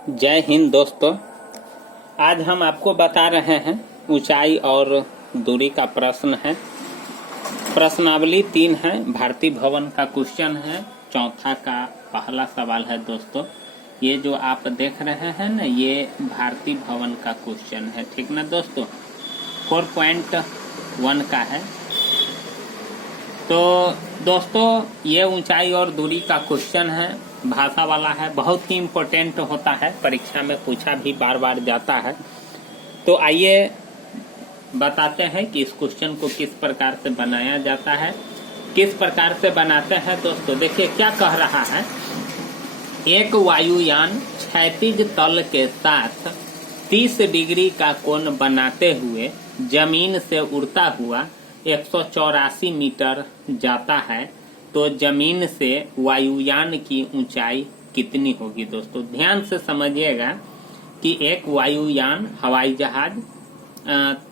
जय हिंद दोस्तों। आज हम आपको बता रहे हैं ऊंचाई और दूरी का प्रश्न है। प्रश्नावली 3 है, भारतीय भवन का क्वेश्चन है। चौथा का पहला सवाल है दोस्तों। ये जो आप देख रहे हैं ना, ये भारतीय भवन का क्वेश्चन है, ठीक ना दोस्तों। 4.1 का है। तो दोस्तों ये ऊंचाई और दूरी का क्वेश्चन है, भाषा वाला है, बहुत ही इम्पोर्टेंट होता है, परीक्षा में पूछा भी बार बार जाता है। तो आइए बताते हैं कि इस क्वेश्चन को किस प्रकार से बनाया जाता है, किस प्रकार से बनाते हैं। दोस्तों देखिए क्या कह रहा है। एक वायुयान क्षैतिज तल के साथ 30 डिग्री का कोण बनाते हुए जमीन से उड़ता हुआ 184 मीटर जाता है, तो जमीन से वायुयान की ऊंचाई कितनी होगी। दोस्तों ध्यान से समझिएगा कि एक वायुयान हवाई जहाज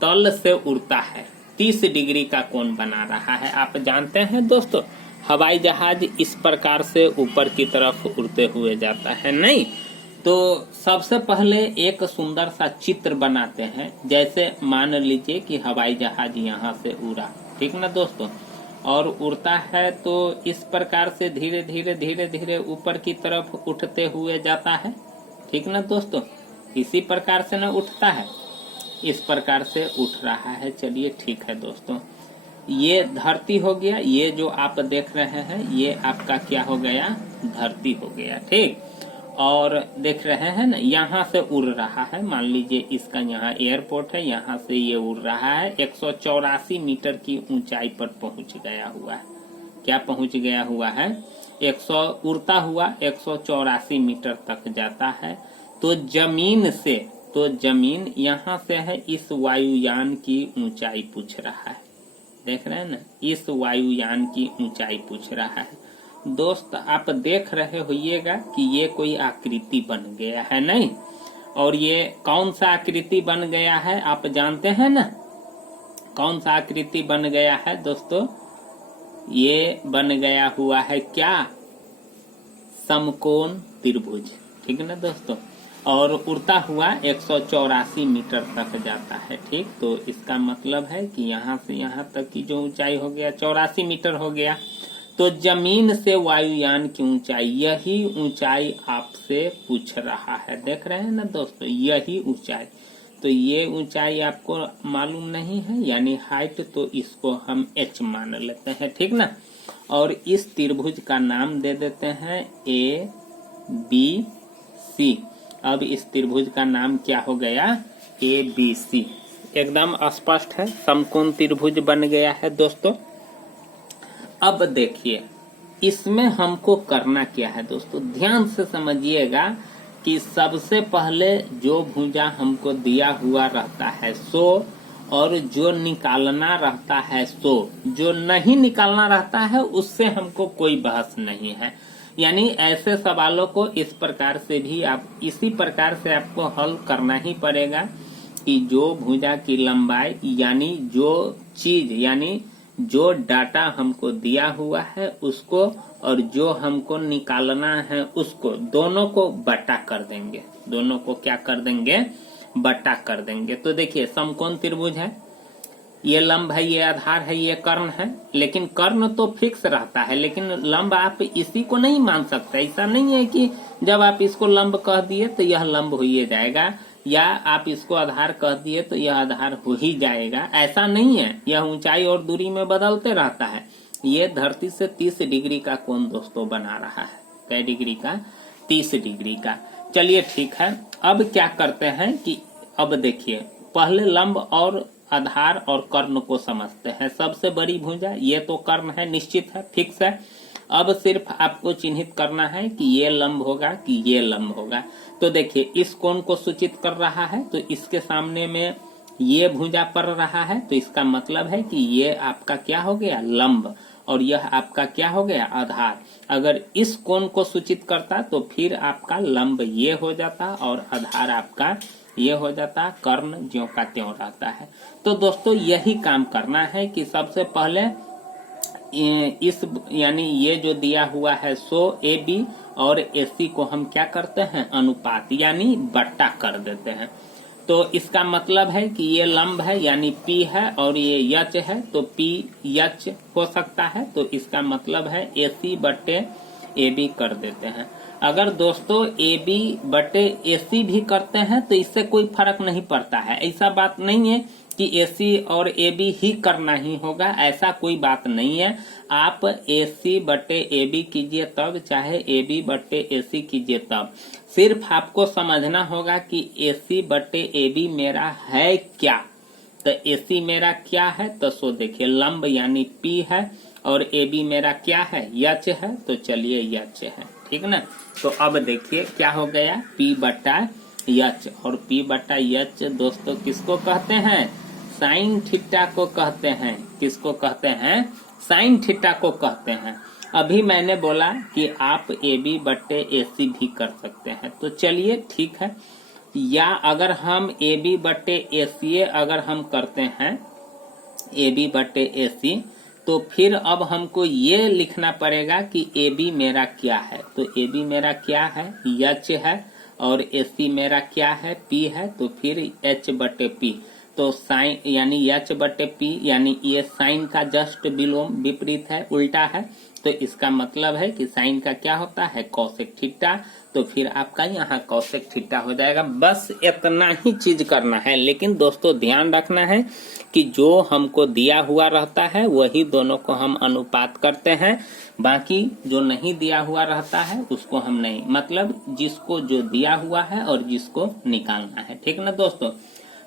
तल से उड़ता है, 30 डिग्री का कोण बना रहा है। आप जानते हैं दोस्तों, हवाई जहाज इस प्रकार से ऊपर की तरफ उड़ते हुए जाता है नहीं। तो सबसे पहले एक सुंदर सा चित्र बनाते हैं। जैसे मान लीजिए कि हवाई जहाज यहाँ से उड़ा, ठीक ना दोस्तों, और उड़ता है तो इस प्रकार से धीरे धीरे धीरे धीरे ऊपर की तरफ उठते हुए जाता है, ठीक ना दोस्तों। इसी प्रकार से ना उठता है, इस प्रकार से उठ रहा है। चलिए ठीक है दोस्तों, ये धरती हो गया। ये जो आप देख रहे हैं ये आपका क्या हो गया, धरती हो गया, ठीक। और देख रहे हैं ना, यहाँ से उड़ रहा है। मान लीजिए इसका यहाँ एयरपोर्ट है, यहाँ से ये उड़ रहा है, 184 मीटर की ऊंचाई पर पहुंच गया हुआ है। क्या पहुंच गया हुआ है, 100 उड़ता हुआ 184 मीटर तक जाता है। तो जमीन से, तो जमीन यहाँ से है, इस वायुयान की ऊंचाई पूछ रहा है। देख रहे हैं ना, इस वायुयान की ऊंचाई पूछ रहा है। दोस्त आप देख रहे होइएगा कि ये कोई आकृति बन गया है नहीं। और ये कौन सा आकृति बन गया है आप जानते हैं ना, कौन सा आकृति बन गया है दोस्तों। ये बन गया हुआ है क्या, समकोण त्रिभुज, ठीक ना दोस्तों। और उड़ता हुआ 184 मीटर तक जाता है, ठीक। तो इसका मतलब है कि यहाँ से यहाँ तक की जो ऊंचाई हो गया 84 मीटर हो गया। तो जमीन से वायुयान की ऊंचाई, यही ऊंचाई आपसे पूछ रहा है। देख रहे हैं ना दोस्तों, यही ऊंचाई। तो ये ऊंचाई आपको मालूम नहीं है, यानी हाइट, तो इसको हम h मान लेते हैं, ठीक ना। और इस त्रिभुज का नाम दे देते हैं ABC। अब इस त्रिभुज का नाम क्या हो गया, ABC। एकदम स्पष्ट है, समकोण त्रिभुज बन गया है दोस्तों। अब देखिए इसमें हमको करना क्या है दोस्तों, ध्यान से समझिएगा कि सबसे पहले जो भुजा हमको दिया हुआ रहता है सो, और जो निकालना रहता है सो, जो नहीं निकालना रहता है उससे हमको कोई बहस नहीं है। यानी ऐसे सवालों को इस प्रकार से भी आप, इसी प्रकार से आपको हल करना ही पड़ेगा कि जो भुजा की लंबाई, यानी जो चीज, यानी जो डाटा हमको दिया हुआ है उसको, और जो हमको निकालना है उसको, दोनों को बटा कर देंगे। दोनों को क्या कर देंगे, बटा कर देंगे। तो देखिए समकोण त्रिभुज है, ये लंब है, ये आधार है, ये कर्ण है। लेकिन कर्ण तो फिक्स रहता है, लेकिन लंब आप इसी को नहीं मान सकते। ऐसा नहीं है कि जब आप इसको लंब कह दिए तो यह लंब हो ही जाएगा, या आप इसको आधार कह दिए तो यह आधार हो ही जाएगा। ऐसा नहीं है, यह ऊंचाई और दूरी में बदलते रहता है। ये धरती से 30 डिग्री का कोण दोस्तों बना रहा है। कै डिग्री का, 30 डिग्री का। चलिए ठीक है, अब क्या करते हैं कि अब देखिए पहले लंब और आधार और कर्ण को समझते हैं। सबसे बड़ी भुजा ये तो कर्ण है, निश्चित है, फिक्स है। अब सिर्फ आपको चिन्हित करना है कि ये लंब होगा कि ये लंब होगा। तो देखिए इस कोण को सूचित कर रहा है, तो इसके सामने में ये भुजा पड़ रहा है, तो इसका मतलब है कि ये आपका क्या हो गया, लंब, और यह आपका क्या हो गया, आधार। अगर इस कोण को सूचित करता तो फिर आपका लंब ये हो जाता और आधार आपका ये हो जाता, कर्ण ज्यों का त्यों रहता है। तो दोस्तों यही काम करना है कि सबसे पहले इस यानी ये जो दिया हुआ है सो AB और AC को हम क्या करते हैं, अनुपात यानी बट्टा कर देते हैं। तो इसका मतलब है कि ये लंब है यानी P है और ये यच है तो P यच हो सकता है। तो इसका मतलब है AC बट्टे AB कर देते हैं। अगर दोस्तों AB बटे AC भी करते हैं तो इससे कोई फर्क नहीं पड़ता है। ऐसा बात नहीं है कि AC और AB ही करना ही होगा, ऐसा कोई बात नहीं है। आप AC बटे AB कीजिए तब, चाहे AB बटे AC कीजिए तब, सिर्फ आपको समझना होगा कि AC बटे AB मेरा है क्या। तो AC मेरा क्या है, तो सो देखिए लंब यानी P है और AB मेरा क्या है, यच है। तो चलिए यच है, ठीक ना। तो अब देखिए क्या हो गया, P बटा यच, और P बटा यच दोस्तों किसको कहते हैं, साइन थीटा को कहते हैं। किसको कहते हैं, साइन थीटा को कहते हैं। अभी मैंने बोला कि आप AB बट्टे AC भी कर सकते हैं, तो चलिए ठीक है। या अगर हम AB बट्टे AC अगर हम करते हैं, AB बट्टे AC, तो फिर अब हमको ये लिखना पड़ेगा कि AB मेरा क्या है। तो AB मेरा क्या है, यच है, और AC मेरा क्या है, P है। तो फिर H बटे P, तो साइन यानी H बटे P यानी ये साइन का जस्ट विलोम विपरीत है, उल्टा है। तो इसका मतलब है कि साइन का क्या होता है, कोसेक थीटा। तो फिर आपका यहाँ कोसेक थीटा हो जाएगा। बस इतना ही चीज करना है। लेकिन दोस्तों ध्यान रखना है कि जो हमको दिया हुआ रहता है वही दोनों को हम अनुपात करते हैं, बाकी जो नहीं दिया हुआ रहता है उसको हम नहीं, मतलब जिसको जो दिया हुआ है और जिसको निकालना है, ठीक ना दोस्तों।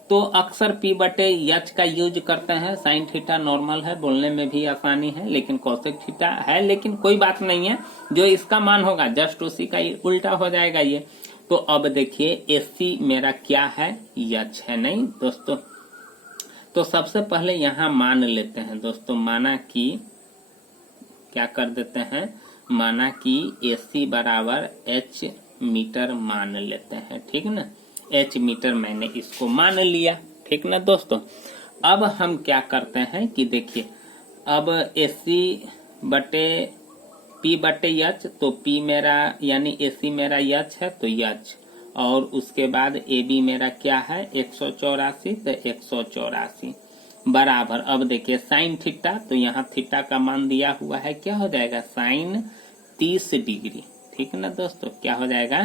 तो अक्सर P बटे यच का यूज करते हैं। साइन थीटा नॉर्मल है, बोलने में भी आसानी है, लेकिन कोसेक थीटा है, लेकिन कोई बात नहीं है, जो इसका मान होगा जस्ट उसी का उल्टा हो जाएगा ये। तो अब देखिए AC मेरा क्या है, यच है, नहीं दोस्तों। तो सबसे पहले यहाँ मान लेते हैं दोस्तों, माना कि क्या कर देते हैं, माना कि AC बराबर H मीटर मान लेते हैं, ठीक ना। H मीटर मैंने इसको मान लिया, ठीक ना दोस्तों। अब हम क्या करते हैं कि देखिए, अब AC बटे P बटे यच, तो P मेरा यानी AC मेरा यच है तो यच, और उसके बाद AB मेरा क्या है, 184, तो 184 बराबर, अब देखिए साइन थीटा, तो यहाँ थीटा का मान दिया हुआ है, क्या हो जाएगा, साइन 30 डिग्री, ठीक ना दोस्तों, क्या हो जाएगा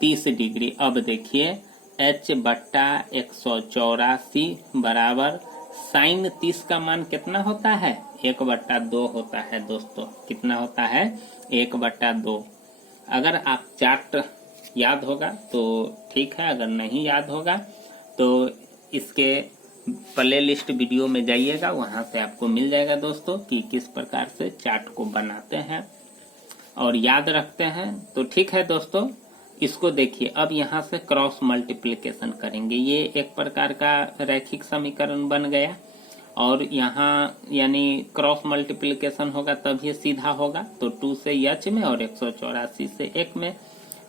30 डिग्री। अब देखिए H बट्टा 184 बराबर साइन 30 का मान कितना होता है, 1/2 होता है दोस्तों। कितना होता है, 1/2। अगर आप चार्ट याद होगा तो ठीक है, अगर नहीं याद होगा तो इसके प्ले लिस्ट वीडियो में जाइएगा, वहां से आपको मिल जाएगा दोस्तों कि किस प्रकार से चार्ट को बनाते हैं और याद रखते हैं। तो ठीक है दोस्तों, इसको देखिए, अब यहाँ से क्रॉस मल्टीप्लिकेशन करेंगे, ये एक प्रकार का रैखिक समीकरण बन गया। और यहाँ यानी क्रॉस मल्टीप्लिकेशन होगा तब ये सीधा होगा। तो 2 से H में और 184 से 1 में,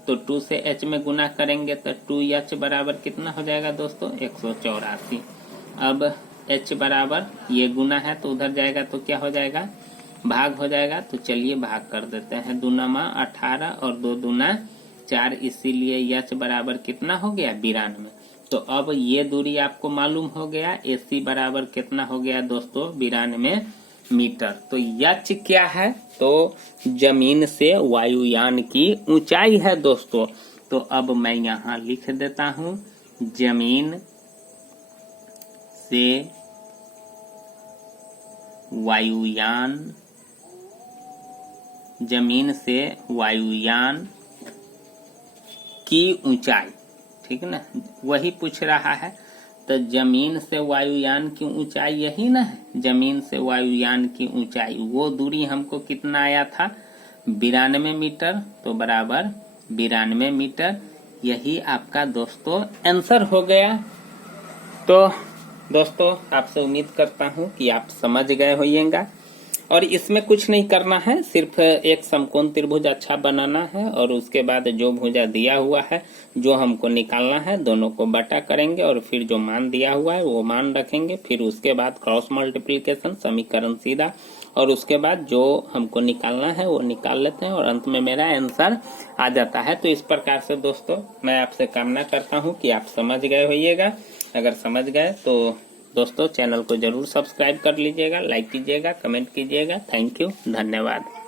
तो 2 से H में गुना करेंगे तो 2H बराबर कितना हो जाएगा दोस्तों, 184। अब H बराबर ये गुना है तो उधर जाएगा तो क्या हो जाएगा, भाग हो जाएगा। तो चलिए भाग कर देते हैं, 2 × 18 और 2 दूना 4, इसीलिए H बराबर कितना हो गया, 92। तो अब ये दूरी आपको मालूम हो गया, AC बराबर कितना हो गया दोस्तों, 92 मीटर। तो H क्या है, तो जमीन से वायुयान की ऊंचाई है दोस्तों। तो अब मैं यहाँ लिख देता हूँ, जमीन से वायुयान, जमीन से वायुयान की ऊंचाई, ठीक ना, वही पूछ रहा है। तो जमीन से वायुयान की ऊंचाई यही ना है, जमीन से वायुयान की ऊंचाई, वो दूरी हमको कितना आया था, 92 मीटर। तो बराबर 92 मीटर, यही आपका दोस्तों आंसर हो गया। तो दोस्तों आपसे उम्मीद करता हूं कि आप समझ गए होइएगा, और इसमें कुछ नहीं करना है, सिर्फ एक समकोण त्रिभुज अच्छा बनाना है, और उसके बाद जो भुजा दिया हुआ है, जो हमको निकालना है, दोनों को बटा करेंगे और फिर जो मान दिया हुआ है वो मान रखेंगे। फिर उसके बाद क्रॉस मल्टीप्लिकेशन, समीकरण सीधा, और उसके बाद जो हमको निकालना है वो निकाल लेते हैं और अंत में मेरा आंसर आ जाता है। तो इस प्रकार से दोस्तों मैं आपसे कामना करता हूँ कि आप समझ गए होइएगा। अगर समझ गए तो दोस्तों चैनल को जरूर सब्सक्राइब कर लीजिएगा, लाइक कीजिएगा, कमेंट कीजिएगा। थैंक यू, धन्यवाद।